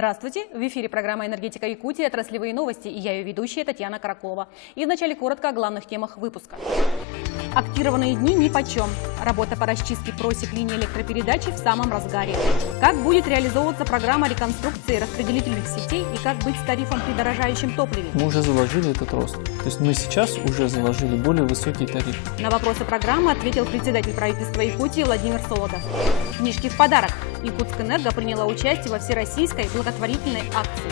Здравствуйте! В эфире программа «Энергетика Якутии», отраслевые новости, и я ее ведущая Татьяна Каракулова. И вначале коротко о главных темах выпуска. Актированные дни нипочем. Работа по расчистке просек линии электропередачи в самом разгаре. Как будет реализовываться программа реконструкции распределительных сетей и как быть с тарифом при дорожающем топливе? Мы уже заложили этот рост. То есть мы сейчас уже заложили более высокий тариф. На вопросы программы ответил председатель правительства Якутии Владимир Солодов. Книжки в подарок. Якутскэнерго приняла участие во всероссийской благотворительной акции.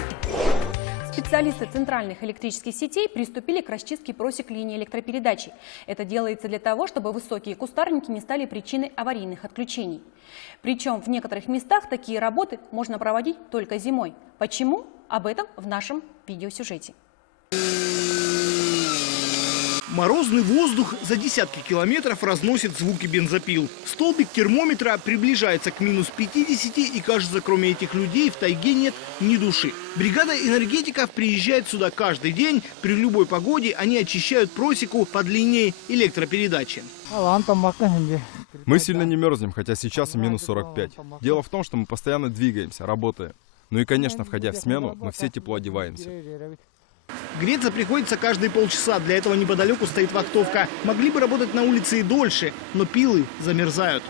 Специалисты центральных электрических сетей приступили к расчистке просек линии электропередачи. Это делается для того, чтобы высокие кустарники не стали причиной аварийных отключений. Причем в некоторых местах такие работы можно проводить только зимой. Почему? Об этом в нашем видеосюжете. Морозный воздух за десятки километров разносит звуки бензопил. Столбик термометра приближается к минус 50, и кажется, кроме этих людей в тайге нет ни души. Бригада энергетиков приезжает сюда каждый день. При любой погоде они очищают просеку под линией электропередачи. Мы сильно не мерзнем, хотя сейчас минус 45. Дело в том, что мы постоянно двигаемся, работаем. Ну и, конечно, входя в смену, мы все тепло одеваемся. Греться приходится каждые полчаса. Для этого неподалеку стоит вахтовка. Могли бы работать на улице и дольше, но пилы замерзают.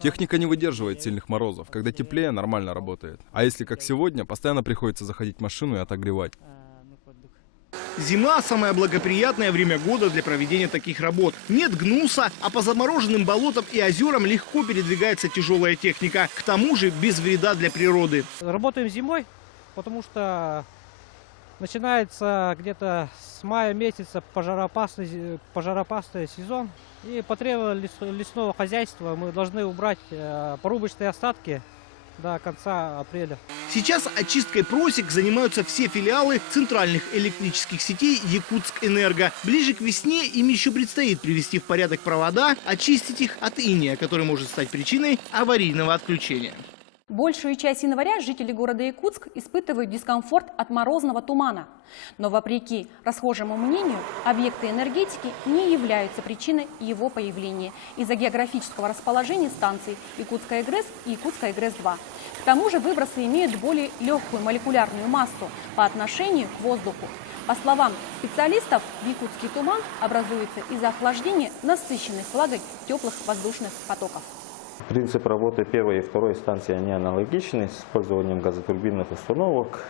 Техника не выдерживает сильных морозов. Когда теплее, нормально работает. А если как сегодня, постоянно приходится заходить в машину и отогревать. Зима – самое благоприятное время года для проведения таких работ. Нет гнуса, а по замороженным болотам и озерам легко передвигается тяжелая техника. К тому же без вреда для природы. Работаем зимой, потому что начинается где-то с мая месяца пожароопасный сезон. И по требованию лесного хозяйства мы должны убрать порубочные остатки до конца апреля. Сейчас очисткой просек занимаются все филиалы центральных электрических сетей Якутскэнерго. Ближе к весне им еще предстоит привести в порядок провода, очистить их от иния, который может стать причиной аварийного отключения. Большую часть января жители города Якутск испытывают дискомфорт от морозного тумана. Но вопреки расхожему мнению, объекты энергетики не являются причиной его появления из-за географического расположения станций Якутская ГРЭС и Якутская ГРЭС-2. К тому же выбросы имеют более легкую молекулярную массу по отношению к воздуху. По словам специалистов, якутский туман образуется из-за охлаждения насыщенных влагой теплых воздушных потоков. Принцип работы первой и второй станции они аналогичны с использованием газотурбинных установок.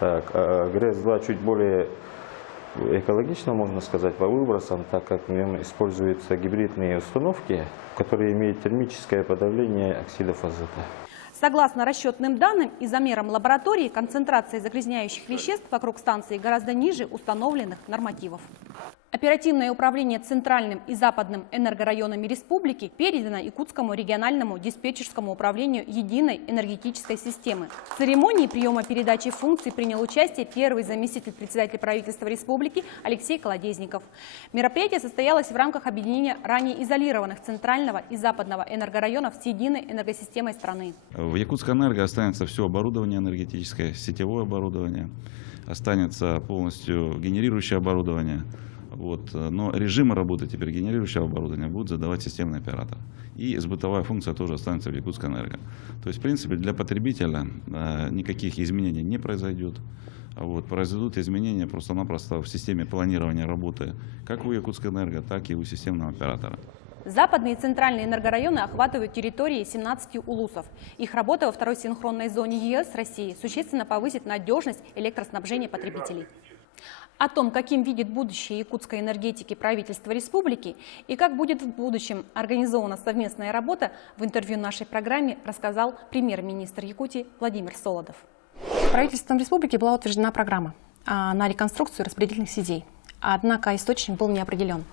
ГРЭС-2 чуть более экологично, можно сказать, по выбросам, так как в нем используются гибридные установки, которые имеют термическое подавление оксидов азота. Согласно расчетным данным и замерам лаборатории, концентрация загрязняющих веществ вокруг станции гораздо ниже установленных нормативов. Оперативное управление Центральным и Западным энергорайонами республики передано Якутскому региональному диспетчерскому управлению единой энергетической системы. В церемонии приема передачи функций принял участие первый заместитель председателя правительства республики Алексей Колодезников. Мероприятие состоялось в рамках объединения ранее изолированных Центрального и Западного энергорайонов с единой энергосистемой страны. В Якутскэнерго останется все оборудование энергетическое, сетевое оборудование, останется полностью генерирующее оборудование. Но режимы работы теперь генерирующего оборудования будут задавать системный оператор. И сбытовая функция тоже останется в Якутскэнерго. То есть, в принципе, для потребителя никаких изменений не произойдет. Произойдут изменения просто-напросто в системе планирования работы как у Якутскэнерго, так и у системного оператора. Западные и центральные энергорайоны охватывают территории 17 улусов. Их работа во второй синхронной зоне ЕС России существенно повысит надежность электроснабжения потребителей. О том, каким видит будущее якутской энергетики правительства республики и как будет в будущем организована совместная работа, в интервью нашей программе рассказал премьер-министр Якутии Владимир Солодов. Правительством республики была утверждена программа на реконструкцию распределительных сетей. Однако источник был не определен.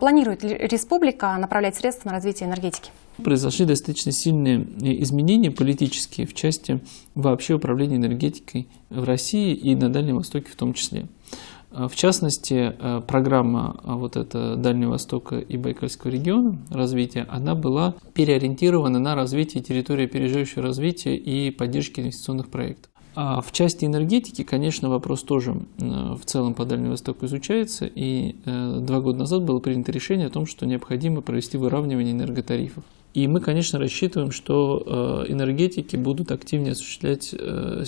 Планирует ли республика направлять средства на развитие энергетики? Произошли достаточно сильные изменения политические в части вообще управления энергетикой в России и на Дальнем Востоке в том числе. В частности, программа Дальнего Востока и Байкальского региона развития, она была переориентирована на развитие территории опережающего развития и поддержки инвестиционных проектов. А в части энергетики, конечно, вопрос тоже в целом по Дальнему Востоку изучается, и 2 года назад было принято решение о том, что необходимо провести выравнивание энерготарифов. И мы, конечно, рассчитываем, что энергетики будут активнее осуществлять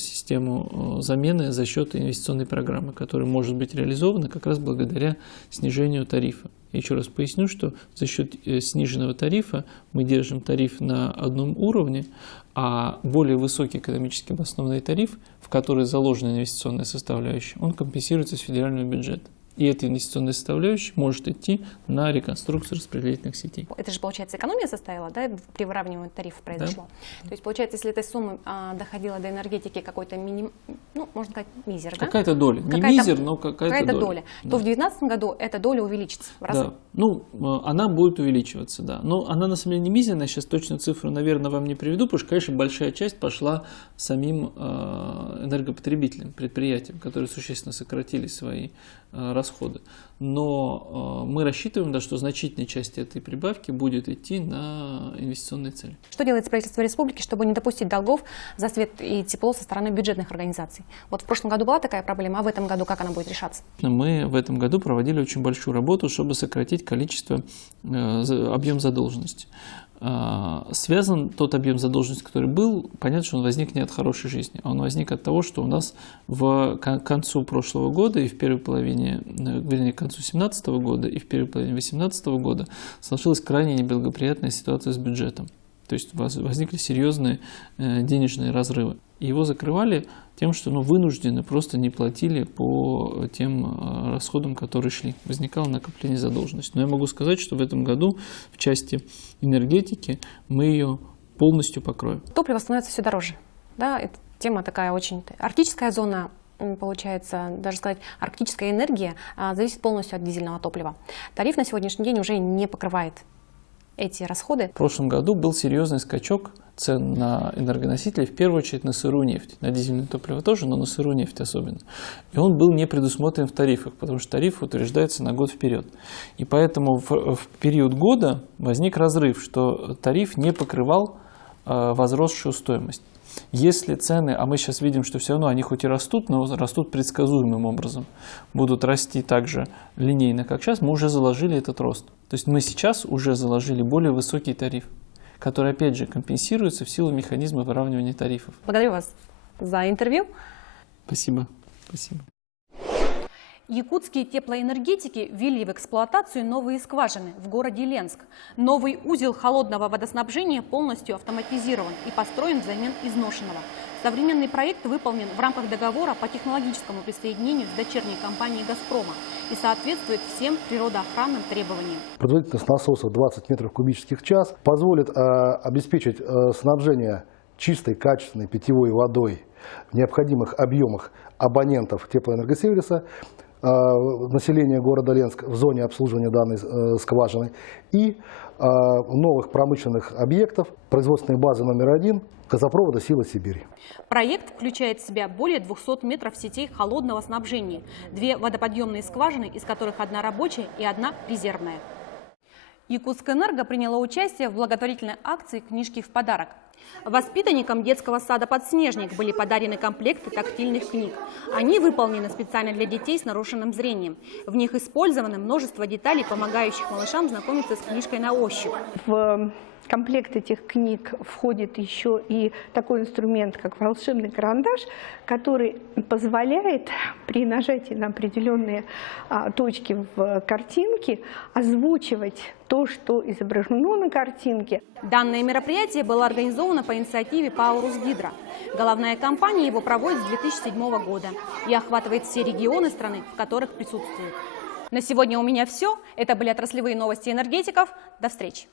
систему замены за счет инвестиционной программы, которая может быть реализована как раз благодаря снижению тарифа. Еще раз поясню, что за счет сниженного тарифа мы держим тариф на одном уровне, а более высокий экономически обоснованный тариф, в который заложена инвестиционная составляющая, он компенсируется с федерального бюджета. И эта инвестиционная составляющая может идти на реконструкцию распределительных сетей. Это же, получается, экономия состояла, да, при выравнивании тарифов произошло. Да. То есть, получается, если эта сумма доходила до энергетики какой-то ну, можно сказать, мизер, да? Какая-то доля. Не мизер, но какая-то доля. Да. То в 2019 году эта доля увеличится в разы. Да. Ну, она будет увеличиваться, да. Но она на самом деле не мизерная. Сейчас точную цифру, наверное, вам не приведу, потому что, конечно, большая часть пошла самим энергопотребителям, предприятиям, которые существенно сократили свои расходы. Но мы рассчитываем, да, что значительная часть этой прибавки будет идти на инвестиционные цели. Что делает правительство республики, чтобы не допустить долгов за свет и тепло со стороны бюджетных организаций? Вот в прошлом году была такая проблема, а в этом году как она будет решаться? Мы в этом году проводили очень большую работу, чтобы сократить объем задолженности. Связан тот объем задолженности, который был, понятно, что он возник не от хорошей жизни, а он возник от того, что у нас к концу прошлого года и в первой половине, вернее, к концу 2017 года и в первой половине 2018 года сложилась крайне неблагоприятная ситуация с бюджетом. То есть возникли серьезные денежные разрывы. И его закрывали тем, что вынуждены просто не платили по тем расходам, которые шли. Возникало накопление задолженности. Но я могу сказать, что в этом году в части энергетики мы ее полностью покроем. Топливо становится все дороже. Да? Это тема такая очень... Арктическая зона, получается, даже сказать, арктическая энергия зависит полностью от дизельного топлива. Тариф на сегодняшний день уже не покрывает эти расходы. В прошлом году был серьезный скачок цен на энергоносители, в первую очередь на сырую нефть. На дизельное топливо тоже, но на сырую нефть особенно. И он был не предусмотрен в тарифах, потому что тариф утверждается на год вперед. И поэтому в период года возник разрыв, что тариф не покрывал возросшую стоимость. Если цены, а мы сейчас видим, что все равно они хоть и растут, но растут предсказуемым образом, будут расти так же линейно, как сейчас, мы уже заложили этот рост. То есть мы сейчас уже заложили более высокий тариф, который, опять же, компенсируется в силу механизма выравнивания тарифов. Благодарю вас за интервью. Спасибо. Спасибо. Якутские теплоэнергетики ввели в эксплуатацию новые скважины в городе Ленск. Новый узел холодного водоснабжения полностью автоматизирован и построен взамен изношенного. Современный проект выполнен в рамках договора по технологическому присоединению с дочерней компанией «Газпрома» и соответствует всем природоохранным требованиям. Производительность насосов 20 метров кубических в час позволит обеспечить снабжение чистой, качественной питьевой водой в необходимых объемах абонентов теплоэнергосервиса, населения города Ленск в зоне обслуживания данной скважины и новых промышленных объектов производственной базы номер 1 газопровода «Сила Сибири». Проект включает в себя более 200 метров сетей холодного снабжения, 2 водоподъемные скважины, из которых одна рабочая и одна резервная. Якутскэнерго приняло участие в благотворительной акции «Книжки в подарок». Воспитанникам детского сада «Подснежник» были подарены комплекты тактильных книг. Они выполнены специально для детей с нарушенным зрением. В них использовано множество деталей, помогающих малышам знакомиться с книжкой на ощупь. В комплект этих книг входит еще и такой инструмент, как волшебный карандаш, который позволяет при нажатии на определенные точки в картинке озвучивать то, что изображено на картинке. Данное мероприятие было организовано по инициативе ПАО «Русгидро». Головная компания его проводит с 2007 года и охватывает все регионы страны, в которых присутствует. На сегодня у меня все. Это были отраслевые новости энергетиков. До встречи.